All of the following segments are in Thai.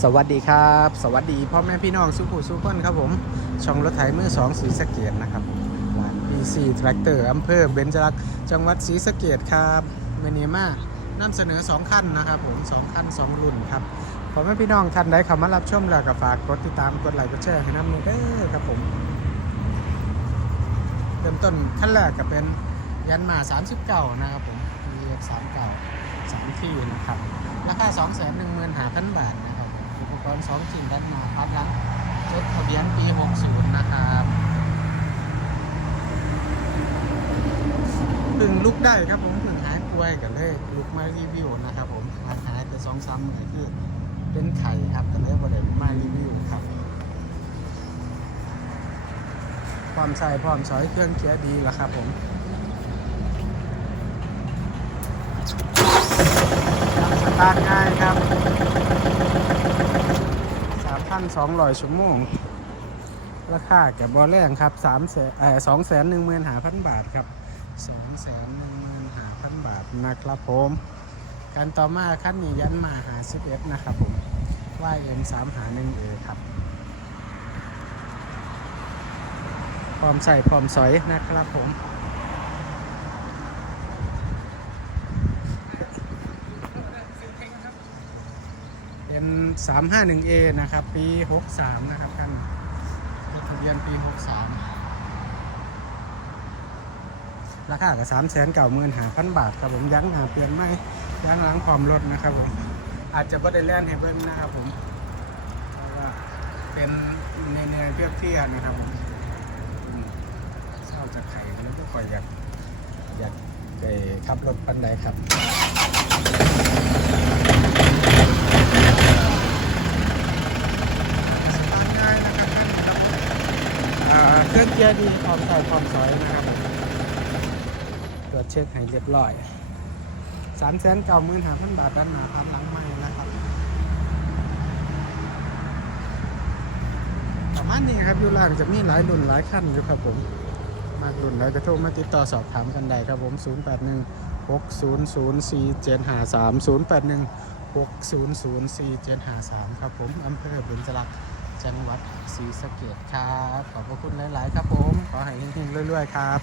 สวัสดีครับ สวัสดีพ่อแม่พี่น้องสุขุสุขคนครับผม ช่องรถไถมือสองศรีสะเกดนะครับร้าน PC Tractor อำเภอเบญจรักษ์จังหวัดศรีสะเกดครับเมนีมานำเสนอ 2 ขั้นนะครับผม 2 ขั้น 2 รุ่นครับพ่อแม่พี่น้องท่านใดเข้ามารับชมแล้วก็ฝากกดติดตามกดไลค์กดแชร์ให้น้ำมือเด้อครับผมเริ่มต้นขั้นแรกก็เป็นยันมา39นะครับผม EF 39 3ที่นะครับราคา2 1 5 0 0 0บาทนะ ครับผมอุปกรณ์2ชิ้นด้านมาครับหลังจดทะเบียนปี 60 นะครับเพึ่งลุกได้ครับผมเพึ่งหายป่วยกันเลยลุกมารีวิวนะครับผมหายหายแต่สองซ้ำเลยคือเป็นไข่ครับกันเลยบ่ได้มารีวิวครับความใส่พร้อมสอยเครื่องเกียดีแล้วครับผมสตาร์ทง่ายครับ ณสองร้อยชั่วโมง ราคาแก่บอลแรงครับสามแสนสองแสนหนึ่งหมื่นห้าพันบาทครับสองแสนหนึ่งหมื่นห้าพันบาทนะครับผมการต่อมาขั้นนี้ยันมาหาสิบเอ็ดนะครับผมว่ายเอ็มสามหาหนึ่งเอครับพร้อมใส่พร้อมสอยนะครับผม เป็น 351A นะครับ ปี 63 นะครับท่านทะเบียนปี 63 ราคากับ3 9 5 0 0 0บาทครับผมยั้งหาเปลี่ยนไม่ยั้งล้างความรถนะครับผมอาจจะบ่ได้แล่นให้เบิ้งนะครับผมเป็นเนื้อเพียบเทียๆนะครับผมเศร้าจะไข่แล้วก็คอยอยากอยากไปขับรถปันไหนครับ สตาร์ทง่ายนะครับท่านครับอ่า เครื่องเกียร์ดีพร้อมใส่พร้อมซอยนะครับตรวจเช็คให้เรียบร้อยสามแสนเก้าหมื่นห้าพันบาทด้านหน้าพันหลังใหม่นะครับประมาณนี้ครับอยู่ล่างจะมีหลายรุ่นหลายขั้นอยู่ครับผมมากรุ่นไหนก็โทรมาติดต่อสอบถามกันได้ครับผม0 8 1 6 0 0 4 7 5 3 0 8 1 6 0 0 4 7 5 3 ครับผมอำเภอเบญจรักษ์ จังหวัดศรีสะเกดครับ ขอบพระคุณหลาย ๆ ครับผม ขอให้เฮงๆเรื่อย ๆ ครับ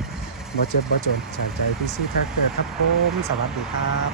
บ่เจ็บบ่จนจากใจพี่ซี่แท็กเกอร์ครับผม สวัสดีครับ